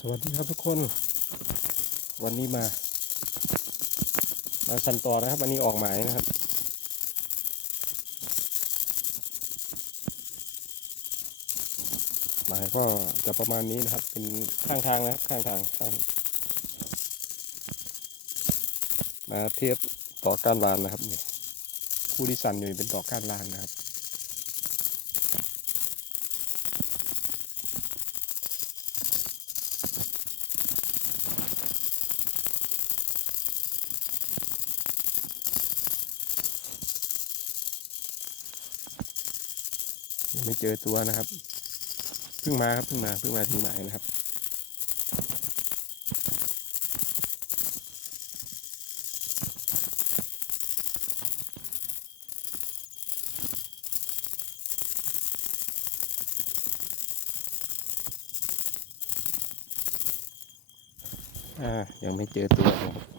สวัสดีครับทุกคน วันนี้มา มาสันต่อนะครับ วันนี้ออกหมายนะครับ หมายก็จะประมาณนี้นะครับ เป็นข้างทางนะครับข้างทางข้างมาเทียบต่อกานลานนะครับเนี่ยคู่ที่สันอยู่เป็นต่อกานลานนะครับ ยังไม่เจอตัวนะครับเพิ่งมาครับเพิ่งมาเพิ่งมาถึงหมายนะครับอ่ายังไม่เจอตัวครับ